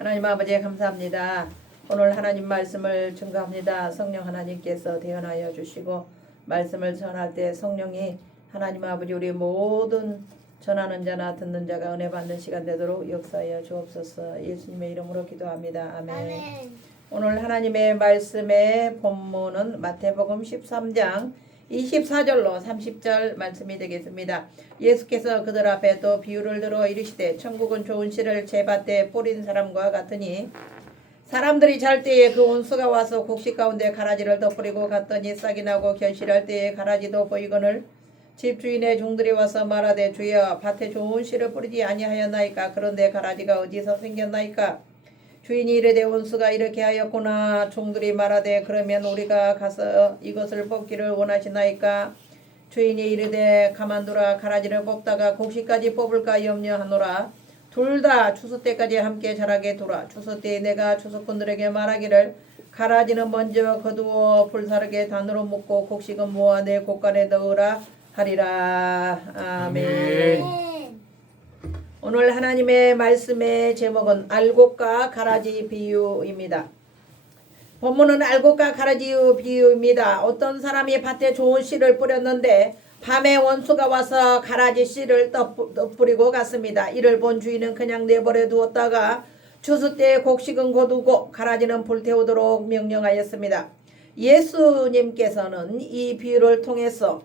하나님 아버지 감사합니다. 오늘 하나님 말씀을 증거합니다. 성령 하나님께서 대언하여 주시고 말씀을 전할 때 성령이 하나님 아버지 우리 모든 전하는 자나 듣는 자가 은혜 받는 시간 되도록 역사하여 주옵소서. 예수님의 이름으로 기도합니다. 아멘. 오늘 하나님의 말씀의 본문은 마태복음 13장 24절로 30절 말씀이 되겠습니다. 예수께서 그들 앞에 또 비유를 들어 이르시되 천국은 좋은 씨를 재밭에 뿌린 사람과 같으니 사람들이 잘 때에 그 온수가 와서 곡식 가운데 가라지를 덮으리고 갔더니 싹이 나고 결실할 때에 가라지도 보이거늘 집주인의 종들이 와서 말하되 주여 밭에 좋은 씨를 뿌리지 아니하였나이까. 그런데 가라지가 어디서 생겼나이까. 주인이 이르되 온수가 이렇게 하였구나. 종들이 말하되 그러면 우리가 가서 이것을 뽑기를 원하시나이까. 주인이 이르되 가만두라. 가라지를 뽑다가 곡식까지 뽑을까 염려하노라. 둘 다 추수 때까지 함께 자라게 두라. 추수 때에 내가 추수꾼들에게 말하기를 가라지는 먼저 거두어 불사르게 단으로 묶고 곡식은 모아 내 곳간에 넣으라 하리라. 아멘. 오늘 하나님의 말씀의 제목은 알곡과 가라지 비유입니다. 본문은 알곡과 가라지 비유입니다. 어떤 사람이 밭에 좋은 씨를 뿌렸는데 밤에 원수가 와서 가라지 씨를 덧뿌리고 갔습니다. 이를 본 주인은 그냥 내버려 두었다가 추수 때 곡식은 거두고 가라지는 불태우도록 명령하였습니다. 예수님께서는 이 비유를 통해서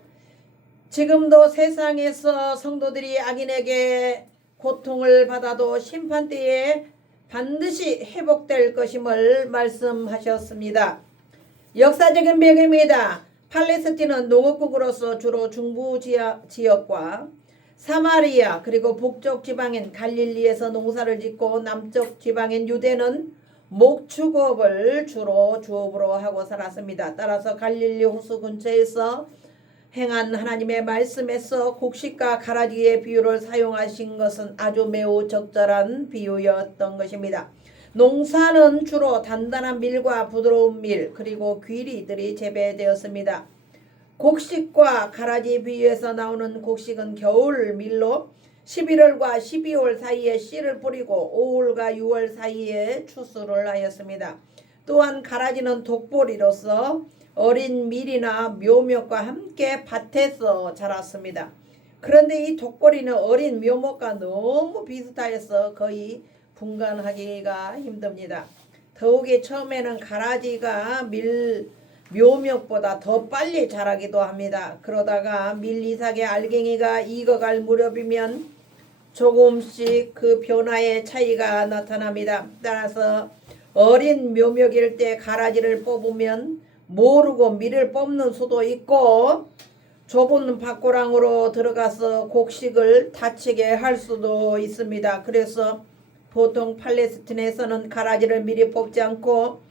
지금도 세상에서 성도들이 악인에게 고통을 받아도 심판때에 반드시 회복될 것임을 말씀하셨습니다. 역사적인 배경입니다. 팔레스틴은 농업국으로서 주로 중부 지역과 사마리아 그리고 북쪽 지방인 갈릴리에서 농사를 짓고 남쪽 지방인 유대는 목축업을 주로 주업으로 하고 살았습니다. 따라서 갈릴리 호수 근처에서 행한 하나님의 말씀에서 곡식과 가라지의 비유를 사용하신 것은 아주 매우 적절한 비유였던 것입니다. 농사는 주로 단단한 밀과 부드러운 밀 그리고 귀리들이 재배되었습니다. 곡식과 가라지 비유에서 나오는 곡식은 겨울 밀로 11월과 12월 사이에 씨를 뿌리고 5월과 6월 사이에 추수를 하였습니다. 또한 가라지는 독보리로서 어린 밀이나 묘목과 함께 밭에서 자랐습니다. 그런데 이 독보리는 어린 묘목과 너무 비슷하여서 거의 분간하기가 힘듭니다. 더욱이 처음에는 가라지가 묘목보다 더 빨리 자라기도 합니다. 그러다가 밀 이삭의 알갱이가 익어갈 무렵이면 조금씩 그 변화의 차이가 나타납니다. 따라서 어린 묘목일 때 가라지를 뽑으면 모르고 밀을 뽑는 수도 있고 좁은 밭고랑으로 들어가서 곡식을 다치게 할 수도 있습니다. 그래서 보통 팔레스틴에서는 가라지를 미리 뽑지 않고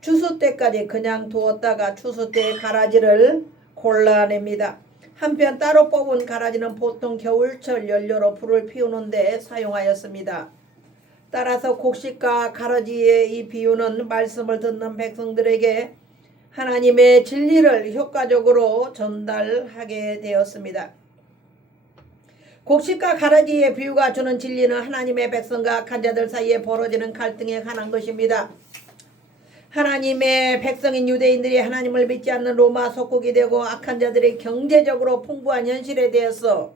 추수 때까지 그냥 두었다가 추수 때 가라지를 골라냅니다. 한편 따로 뽑은 가라지는 보통 겨울철 연료로 불을 피우는데 사용하였습니다. 따라서 곡식과 가라지의 이 비유는 말씀을 듣는 백성들에게 하나님의 진리를 효과적으로 전달하게 되었습니다. 곡식과 가라지의 비유가 주는 진리는 하나님의 백성과 악한 자들 사이에 벌어지는 갈등에 관한 것입니다. 하나님의 백성인 유대인들이 하나님을 믿지 않는 로마 속국이 되고 악한 자들이 경제적으로 풍부한 현실에 대해서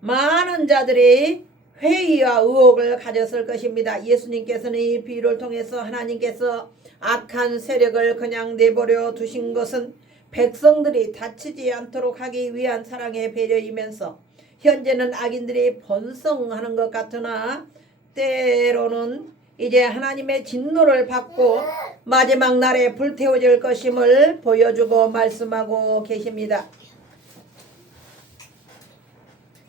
많은 자들이 회의와 의혹을 가졌을 것입니다. 예수님께서는 이 비유를 통해서 하나님께서 악한 세력을 그냥 내버려 두신 것은 백성들이 다치지 않도록 하기 위한 사랑의 배려이면서 현재는 악인들이 번성하는 것 같으나 때로는 이제 하나님의 진노를 받고 마지막 날에 불태워질 것임을 보여주고 말씀하고 계십니다.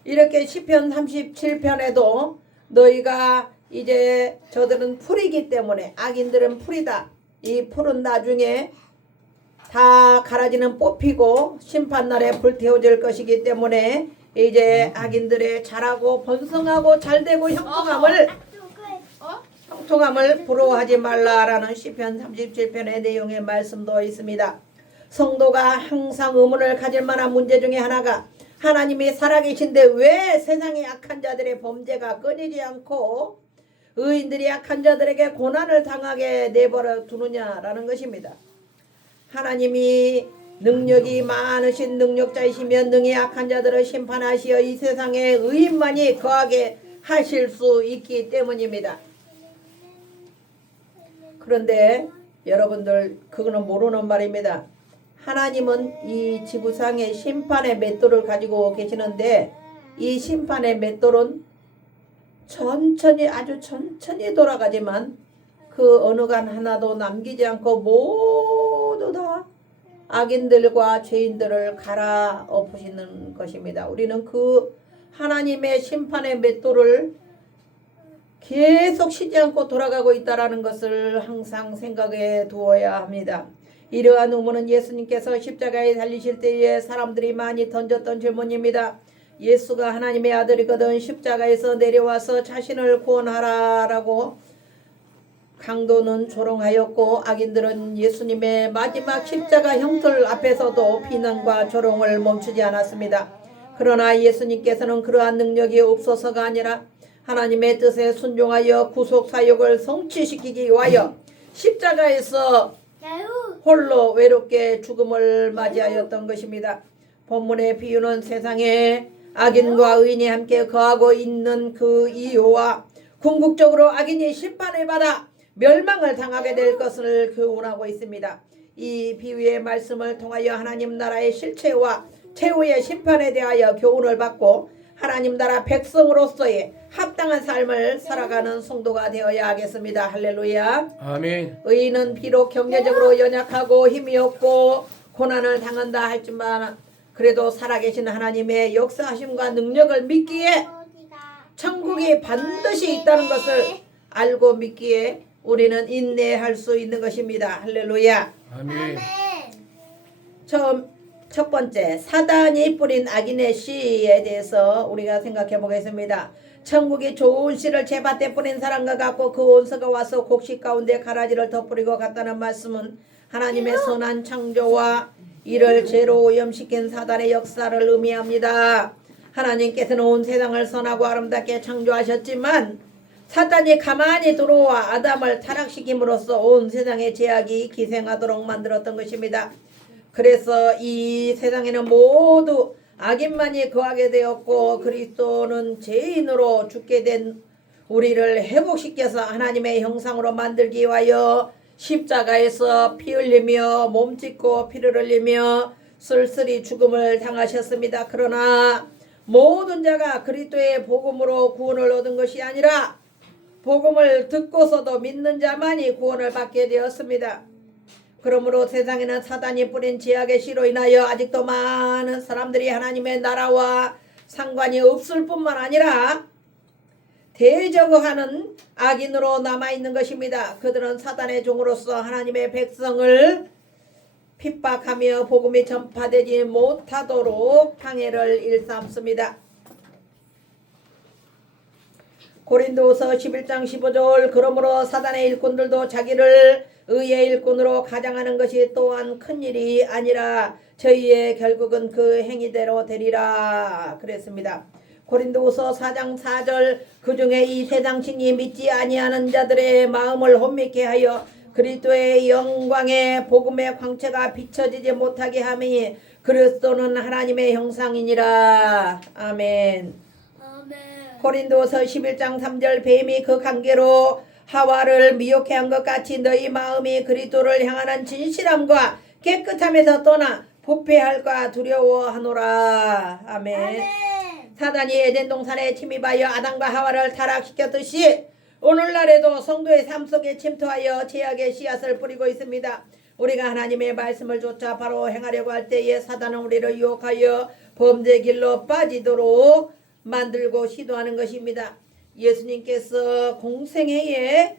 이렇게 시편 37편에도 너희가 이제 저들은 풀이기 때문에 악인들은 풀이다. 이 풀은 나중에 다 가라지는 뽑히고 심판날에 불태워질 것이기 때문에 이제 악인들의 자라고 번성하고 잘되고 형통함을 부러워하지 말라라는 시편 37편의 내용의 말씀도 있습니다. 성도가 항상 의문을 가질 만한 문제 중에 하나가 하나님이 살아계신데 왜 세상의 악한 자들의 범죄가 끊이지 않고 의인들이 악한 자들에게 고난을 당하게 내버려 두느냐라는 것입니다. 하나님이 능력이 많으신 능력자이시면 능히 악한 자들을 심판하시어 이 세상에 의인만이 거하게 하실 수 있기 때문입니다. 그런데 여러분들 그거는 모르는 말입니다. 하나님은 이 지구상의 심판의 맷돌을 가지고 계시는데 이 심판의 맷돌은 천천히 아주 천천히 돌아가지만 그 어느 간 하나도 남기지 않고 모두 다 악인들과 죄인들을 갈아엎으시는 것입니다. 우리는 그 하나님의 심판의 맷돌을 계속 쉬지 않고 돌아가고 있다는 것을 항상 생각해 두어야 합니다. 이러한 의문은 예수님께서 십자가에 달리실 때에 사람들이 많이 던졌던 질문입니다. 예수가 하나님의 아들이거든 십자가에서 내려와서 자신을 구원하라라고 강도는 조롱하였고 악인들은 예수님의 마지막 십자가 형틀 앞에서도 비난과 조롱을 멈추지 않았습니다. 그러나 예수님께서는 그러한 능력이 없어서가 아니라 하나님의 뜻에 순종하여 구속사역을 성취시키기 위하여 십자가에서 홀로 외롭게 죽음을 맞이하였던 것입니다. 본문의 비유는 세상에 악인과 의인이 함께 거하고 있는 그 이유와 궁극적으로 악인이 심판을 받아 멸망을 당하게 될 것을 교훈하고 있습니다. 이 비유의 말씀을 통하여 하나님 나라의 실체와 최후의 심판에 대하여 교훈을 받고 하나님 나라 백성으로서의 합당한 삶을 살아가는 성도가 되어야 하겠습니다. 할렐루야. 아멘. 의인은 비록 경제적으로 연약하고 힘이 없고 고난을 당한다 할지만 그래도 살아계신 하나님의 역사하심과 능력을 믿기에 천국이 반드시 있다는 것을 알고 믿기에 우리는 인내할 수 있는 것입니다. 할렐루야. 아멘. 첫 번째, 사단이 뿌린 악인의 씨에 대해서 우리가 생각해 보겠습니다. 천국이 좋은 씨를 제 밭에 뿌린 사람과 같고 그 온서가 와서 곡식 가운데 가라지를 덧뿌리고 갔다는 말씀은 하나님의 선한 창조와 이를 죄로 오염시킨 사단의 역사를 의미합니다. 하나님께서는 온 세상을 선하고 아름답게 창조하셨지만 사단이 가만히 들어와 아담을 타락시킴으로써 온 세상의 죄악이 기생하도록 만들었던 것입니다. 그래서 이 세상에는 모두 악인만이 거하게 되었고 그리스도는 죄인으로 죽게 된 우리를 회복시켜서 하나님의 형상으로 만들기 위하여 십자가에서 피 흘리며 몸짓고 피를 흘리며 쓸쓸히 죽음을 당하셨습니다. 그러나 모든 자가 그리스도의 복음으로 구원을 얻은 것이 아니라 복음을 듣고서도 믿는 자만이 구원을 받게 되었습니다. 그러므로 세상에는 사단이 뿌린 죄악의 씨로 인하여 아직도 많은 사람들이 하나님의 나라와 상관이 없을 뿐만 아니라 대적하는 악인으로 남아있는 것입니다. 그들은 사단의 종으로서 하나님의 백성을 핍박하며 복음이 전파되지 못하도록 방해를 일삼습니다. 고린도후서 11장 15절 그러므로 사단의 일꾼들도 자기를 의의 일꾼으로 가장하는 것이 또한 큰일이 아니라 저희의 결국은 그 행위대로 되리라 그랬습니다. 고린도후서 4장 4절 그중에 이 세상 신이 믿지 아니하는 자들의 마음을 혼미케 하여 그리스도의 영광의 복음의 광채가 비춰지지 못하게 하니 그리스도는 하나님의 형상이니라. 아멘. 고린도서 11장 3절 뱀이 그 관계로 하와를 미혹해 한 것 같이 너희 마음이 그리스도를 향하는 진실함과 깨끗함에서 떠나 부패할까 두려워하노라. 아멘. 사단이 에덴 동산에 침입하여 아담과 하와를 타락시켰듯이 오늘날에도 성도의 삶 속에 침투하여 죄악의 씨앗을 뿌리고 있습니다. 우리가 하나님의 말씀을 쫓아 바로 행하려고 할 때에 사단은 우리를 유혹하여 범죄 길로 빠지도록 만들고 시도하는 것입니다. 예수님께서 공생애에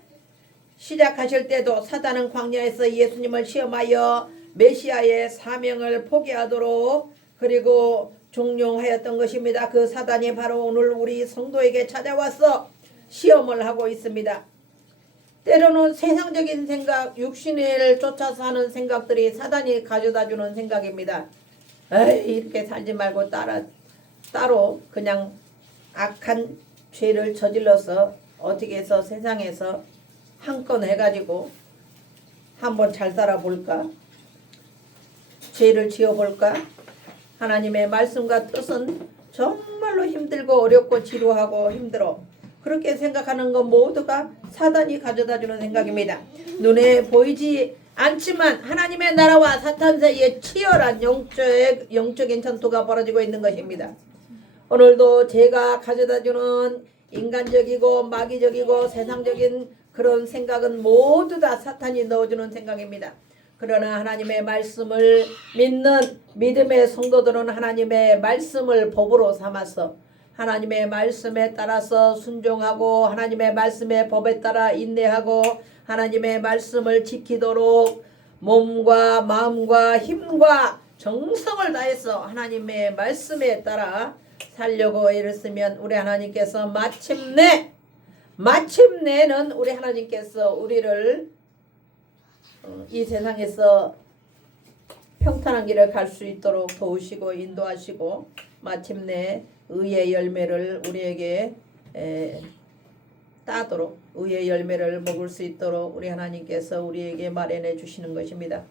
시작하실 때도 사단은 광야에서 예수님을 시험하여 메시아의 사명을 포기하도록 그리고 종용하였던 것입니다. 그 사단이 바로 오늘 우리 성도에게 찾아와서 시험을 하고 있습니다. 때로는 세상적인 생각, 육신을 쫓아서 하는 생각들이 사단이 가져다주는 생각입니다. 에이, 이렇게 살지 말고 따로 그냥 악한 죄를 저질러서 어떻게 해서 세상에서 한 건 해가지고 한번 잘 살아볼까? 죄를 지어볼까? 하나님의 말씀과 뜻은 정말로 힘들고 어렵고 지루하고 힘들어. 그렇게 생각하는 건 모두가 사단이 가져다주는 생각입니다. 눈에 보이지 않지만 하나님의 나라와 사탄 사이에 치열한 영적인 전투가 벌어지고 있는 것입니다. 오늘도 제가 가져다주는 인간적이고 마귀적이고 세상적인 그런 생각은 모두 다 사탄이 넣어주는 생각입니다. 그러나 하나님의 말씀을 믿는 믿음의 성도들은 하나님의 말씀을 법으로 삼아서 하나님의 말씀에 따라서 순종하고 하나님의 말씀의 법에 따라 인내하고 하나님의 말씀을 지키도록 몸과 마음과 힘과 정성을 다해서 하나님의 말씀에 따라 살려고 애쓰면 우리 하나님께서 마침내는 우리 하나님께서 우리를 이 세상에서 평탄한 길을 갈 수 있도록 도우시고 인도하시고 마침내 의의 열매를 우리에게 따도록 의의 열매를 먹을 수 있도록 우리 하나님께서 우리에게 마련해 주시는 것입니다.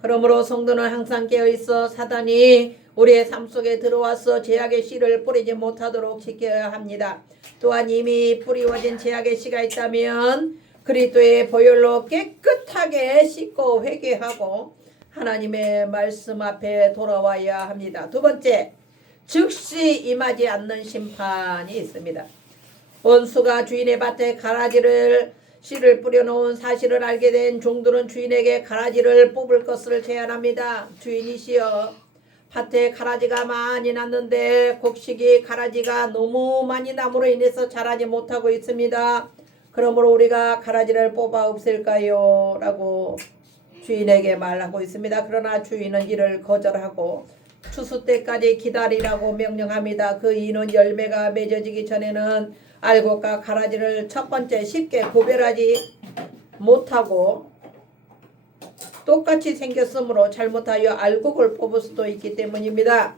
그러므로 성도는 항상 깨어있어 사단이 우리의 삶 속에 들어와서 죄악의 씨를 뿌리지 못하도록 지켜야 합니다. 또한 이미 뿌리워진 죄악의 씨가 있다면 그리스도의 보혈로 깨끗하게 씻고 회개하고 하나님의 말씀 앞에 돌아와야 합니다. 두 번째, 즉시 임하지 않는 심판이 있습니다. 원수가 주인의 밭에 가라지를 씨를 뿌려놓은 사실을 알게 된 종들은 주인에게 가라지를 뽑을 것을 제안합니다. 주인이시여, 밭에 가라지가 많이 났는데 곡식이 가라지가 너무 많이 남으로 인해서 자라지 못하고 있습니다. 그러므로 우리가 가라지를 뽑아 없앨까요? 라고 주인에게 말하고 있습니다. 그러나 주인은 이를 거절하고 추수 때까지 기다리라고 명령합니다. 그 이유는 열매가 맺어지기 전에는 알곡과 가라지를 첫 번째 쉽게 구별하지 못하고 똑같이 생겼으므로 잘못하여 알곡을 뽑을 수도 있기 때문입니다.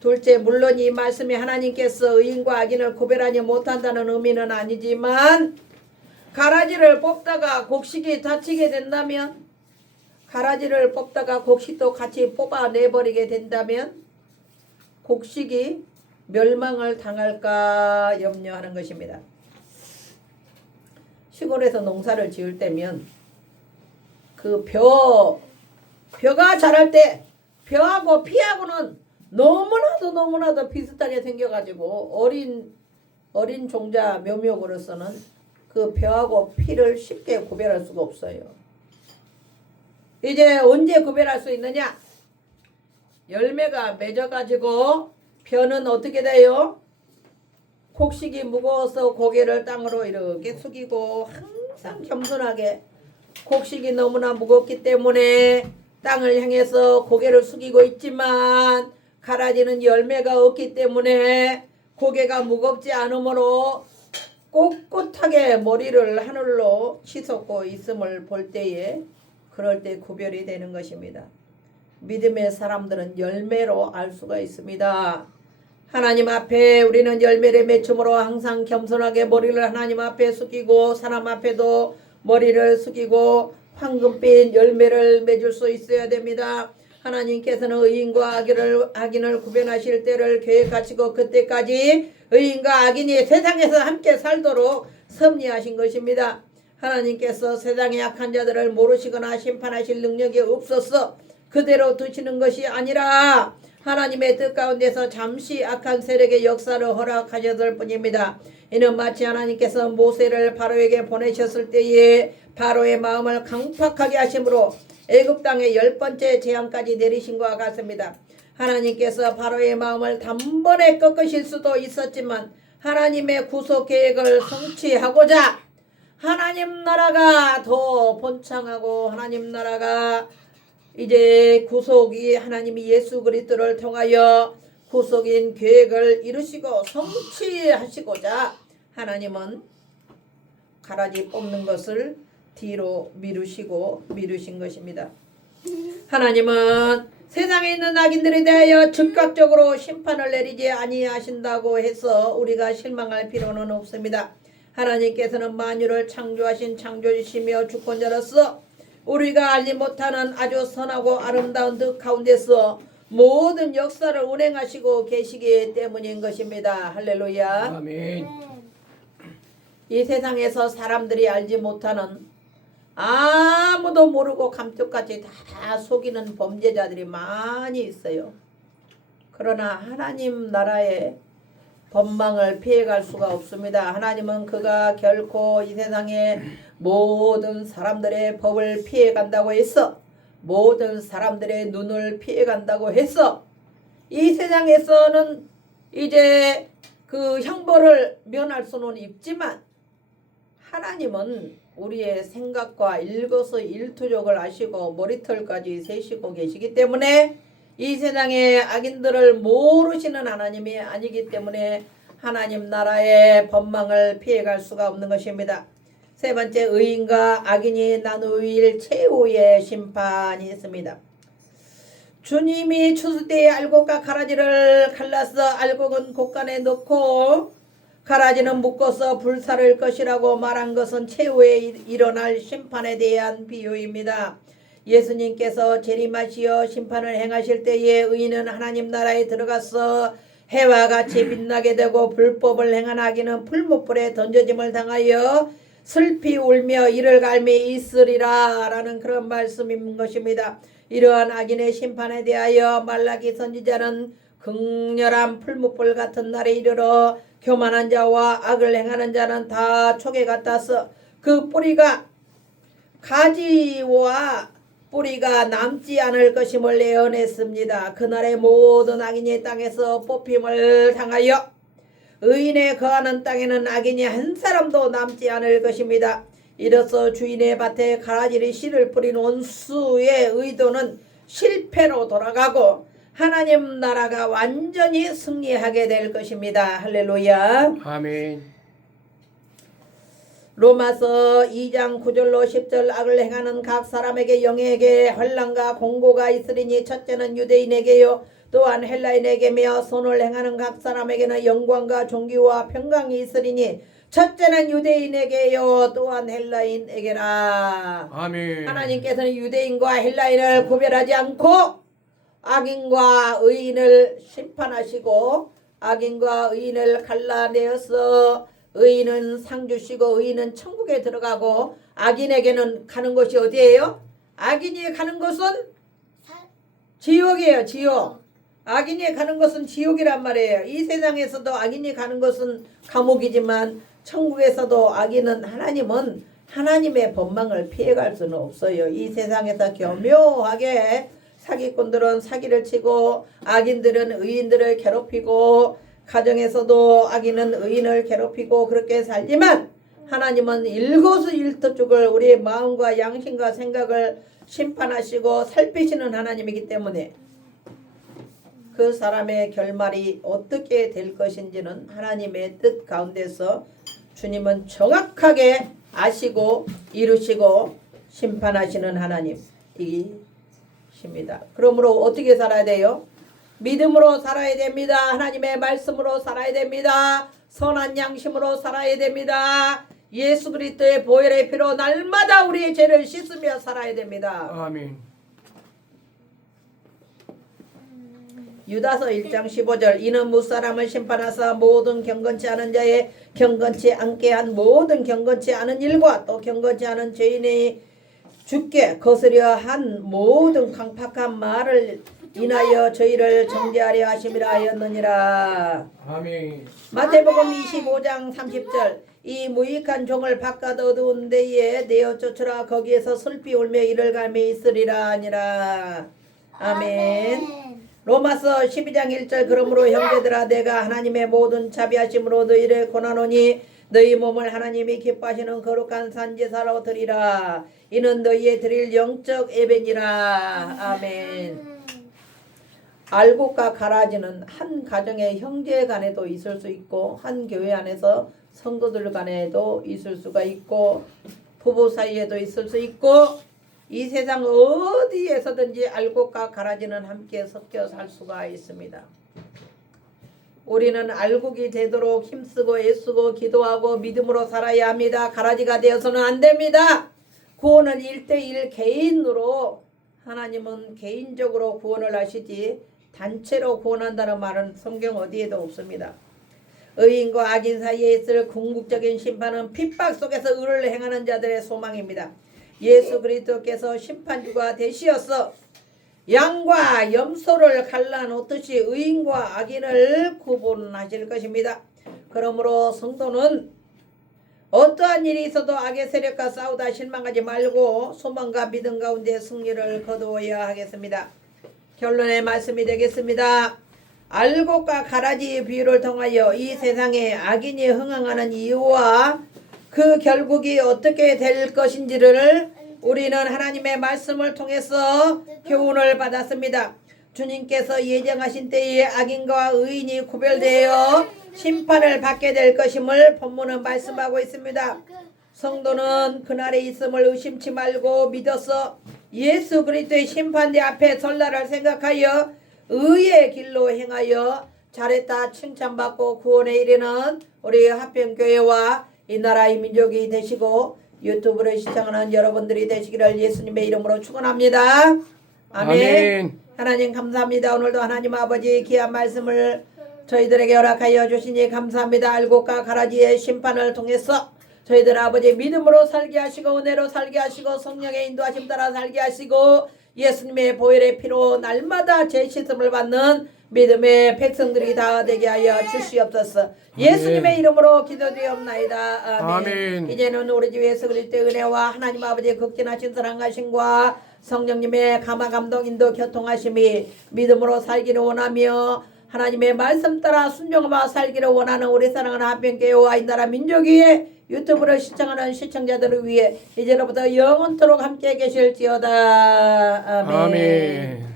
둘째, 물론 이 말씀이 하나님께서 의인과 악인을 구별하지 못한다는 의미는 아니지만 가라지를 뽑다가 곡식이 다치게 된다면 가라지를 뽑다가 곡식도 같이 뽑아내버리게 된다면 곡식이 멸망을 당할까 염려하는 것입니다. 시골에서 농사를 지을 때면 그 벼가 자랄 때 벼하고 피하고는 너무나도 비슷하게 생겨가지고 어린 종자 묘목으로서는 그 벼하고 피를 쉽게 구별할 수가 없어요. 이제 언제 구별할 수 있느냐? 열매가 맺어가지고 벼는 어떻게 돼요? 곡식이 무거워서 고개를 땅으로 이렇게 숙이고 항상 겸손하게 곡식이 너무나 무겁기 때문에 땅을 향해서 고개를 숙이고 있지만 가라지는 열매가 없기 때문에 고개가 무겁지 않으므로 꼿꼿하게 머리를 하늘로 치솟고 있음을 볼 때에 그럴 때 구별이 되는 것입니다. 믿음의 사람들은 열매로 알 수가 있습니다. 하나님 앞에 우리는 열매를 맺음으로 항상 겸손하게 머리를 하나님 앞에 숙이고 사람 앞에도 머리를 숙이고 황금빛 열매를 맺을 수 있어야 됩니다. 하나님께서는 의인과 악인을 구별하실 때를 계획하시고 그때까지 의인과 악인이 세상에서 함께 살도록 섭리하신 것입니다. 하나님께서 세상의 악한 자들을 모르시거나 심판하실 능력이 없어서 그대로 두시는 것이 아니라 하나님의 뜻 가운데서 잠시 악한 세력의 역사를 허락하셨을 뿐입니다. 이는 마치 하나님께서 모세를 바로에게 보내셨을 때에 바로의 마음을 강팍하게 하심으로 애굽 땅에 10번째 재앙까지 내리신 것과 같습니다. 하나님께서 바로의 마음을 단번에 꺾으실 수도 있었지만 하나님의 구속 계획을 성취하고자 하나님 나라가 더 번창하고 하나님 나라가 이제 구속이 하나님이 예수 그리스도를 통하여 구속인 계획을 이루시고 성취하시고자 하나님은 가라지 뽑는 것을 뒤로 미루신 것입니다. 하나님은 세상에 있는 악인들에 대하여 즉각적으로 심판을 내리지 아니하신다고 해서 우리가 실망할 필요는 없습니다. 하나님께서는 만유를 창조하신 창조주시며 주권자로서 우리가 알지 못하는 아주 선하고 아름다운 뜻 가운데서 모든 역사를 운행하시고 계시기 때문인 것입니다. 할렐루야. 아멘. 이 세상에서 사람들이 알지 못하는 아무도 모르고 감쪽같이 다 속이는 범죄자들이 많이 있어요. 그러나 하나님 나라의 법망을 피해갈 수가 없습니다. 하나님은 그가 결코 이 세상의 모든 사람들의 법을 피해간다고 해서 모든 사람들의 눈을 피해간다고 해서 이 세상에서는 이제 그 형벌을 면할 수는 있지만 하나님은 우리의 생각과 일거수일투족을 아시고 머리털까지 세시고 계시기 때문에 이 세상의 악인들을 모르시는 하나님이 아니기 때문에 하나님 나라의 법망을 피해갈 수가 없는 것입니다. 세 번째, 의인과 악인이 나누일 최후의 심판이 있습니다. 주님이 추수 때에 알곡과 가라지를 갈라서 알곡은 곡간에 넣고 가라지는 묶어서 불사를 것이라고 말한 것은 최후에 일어날 심판에 대한 비유입니다. 예수님께서 재림하시어 심판을 행하실 때에 의인은 하나님 나라에 들어가서 해와 같이 빛나게 되고 불법을 행한 악인은 풀무불에 던져짐을 당하여 슬피 울며 이를 갈미 있으리라 라는 그런 말씀인 것입니다. 이러한 악인의 심판에 대하여 말라기 선지자는 극렬한 풀무불 같은 날에 이르러 교만한 자와 악을 행하는 자는 다 촉에 같아서 그 뿌리가 가지와 뿌리가 남지 않을 것임을 예언했습니다. 그날의 모든 악인이 땅에서 뽑힘을 당하여 의인의 거하는 땅에는 악인이 한 사람도 남지 않을 것입니다. 이로써 주인의 밭에 가라지를 씨를 뿌린 원수의 의도는 실패로 돌아가고 하나님 나라가 완전히 승리하게 될 것입니다. 할렐루야. 아멘. 로마서 2장 9절로 10절 악을 행하는 각 사람에게 영에게 환난과 공고가 있으리니 첫째는 유대인에게요 또한 헬라인에게며 선을 행하는 각 사람에게는 영광과 존귀와 평강이 있으리니 첫째는 유대인에게요 또한 헬라인에게라. 아멘. 하나님께서는 유대인과 헬라인을 구별하지 않고 악인과 의인을 심판하시고 악인과 의인을 갈라내어서 의인은 상 주시고 의인은 천국에 들어가고 악인에게는 가는 곳이 어디예요? 악인이 가는 곳은 지옥이에요. 지옥. 악인이 가는 곳은 지옥이란 말이에요. 이 세상에서도 악인이 가는 곳은 감옥이지만 천국에서도 악인은 하나님은 하나님의 법망을 피해갈 수는 없어요. 이 세상에서 교묘하게 사기꾼들은 사기를 치고 악인들은 의인들을 괴롭히고 가정에서도 악인은 의인을 괴롭히고 그렇게 살지만 하나님은 일거수일투족을 우리의 마음과 양심과 생각을 심판하시고 살피시는 하나님이기 때문에 그 사람의 결말이 어떻게 될 것인지는 하나님의 뜻 가운데서 주님은 정확하게 아시고 이루시고 심판하시는 하나님이십니다. 그러므로 어떻게 살아야 돼요? 믿음으로 살아야 됩니다. 하나님의 말씀으로 살아야 됩니다. 선한 양심으로 살아야 됩니다. 예수 그리스도의 보혈의 피로 날마다 우리의 죄를 씻으며 살아야 됩니다. 아멘. 유다서 1장 15절 이는 무사람을 심판하사 모든 경건치 않은 자의 경건치 않게 한 모든 경건치 않은 일과 또 경건치 않은 죄인이 죽게 거스려 한 모든 강팍한 말을 인하여 저희를 정죄하려 하심이라 하였느니라. 아멘. 마태복음 25장 30절 이 무익한 종을 바깥 어두운 데에 내어 쫓으라 거기에서 슬피 울며 이를 갈미 있으리라 하니라. 아멘. 로마서 12장 1절 그러므로 형제들아 내가 하나님의 모든 자비하심으로 너희를 권하노니 너희 몸을 하나님이 기뻐하시는 거룩한 산제사로 드리라. 이는 너희의 드릴 영적 예배니라. 아멘. 알곡과 가라지는 한 가정의 형제 간에도 있을 수 있고 한 교회 안에서 성도들 간에도 있을 수가 있고 부부 사이에도 있을 수 있고 이 세상 어디에서든지 알곡과 가라지는 함께 섞여 살 수가 있습니다. 우리는 알곡이 되도록 힘쓰고 애쓰고 기도하고 믿음으로 살아야 합니다. 가라지가 되어서는 안 됩니다. 구원은 1대1 개인으로 하나님은 개인적으로 구원을 하시지 단체로 구원한다는 말은 성경 어디에도 없습니다. 의인과 악인 사이에 있을 궁극적인 심판은 핍박 속에서 의를 행하는 자들의 소망입니다. 예수 그리스도께서 심판주가 되시어서 양과 염소를 갈라놓듯이 의인과 악인을 구분하실 것입니다. 그러므로 성도는 어떠한 일이 있어도 악의 세력과 싸우다 실망하지 말고 소망과 믿음 가운데 승리를 거두어야 하겠습니다. 결론의 말씀이 되겠습니다. 알곡과 가라지 비유를 통하여 이 세상에 악인이 흥황하는 이유와 그 결국이 어떻게 될 것인지를 우리는 하나님의 말씀을 통해서 교훈을 받았습니다. 주님께서 예정하신 때에 악인과 의인이 구별되어 심판을 받게 될 것임을 본문은 말씀하고 있습니다. 성도는 그날에 있음을 의심치 말고 믿어서 예수 그리스도의 심판대 앞에 설 날을 생각하여 의의 길로 행하여 잘했다 칭찬받고 구원에 이르는 우리 하평교회와 이 나라의 민족이 되시고 유튜브를 시청하는 여러분들이 되시기를 예수님의 이름으로 축원합니다. 아멘. 하나님 감사합니다. 오늘도 하나님 아버지 귀한 말씀을 저희들에게 허락하여 주시니 감사합니다. 알곡과 가라지의 심판을 통해서 저희들 아버지 믿음으로 살게 하시고 은혜로 살게 하시고 성령의 인도하심 따라 살게 하시고 예수님의 보혈의 피로 날마다 죄 씻음을 받는 믿음의 백성들이 다 되게 하여 주시옵소서. 예수님의 이름으로 기도드리옵나이다. 아멘. 이제는 우리 주 예수 그리스도의 은혜와 하나님 아버지의 극진하신 사랑하심과 성령님의 감화 감동 인도 교통하심이 믿음으로 살기를 원하며 하나님의 말씀 따라 순종하며 살기를 원하는 우리 사랑하는 하평교회와 이 나라 민족위에 유튜브를 시청하는 시청자들을 위해 이제로부터 영원토록 함께 계실지어다. 아멘.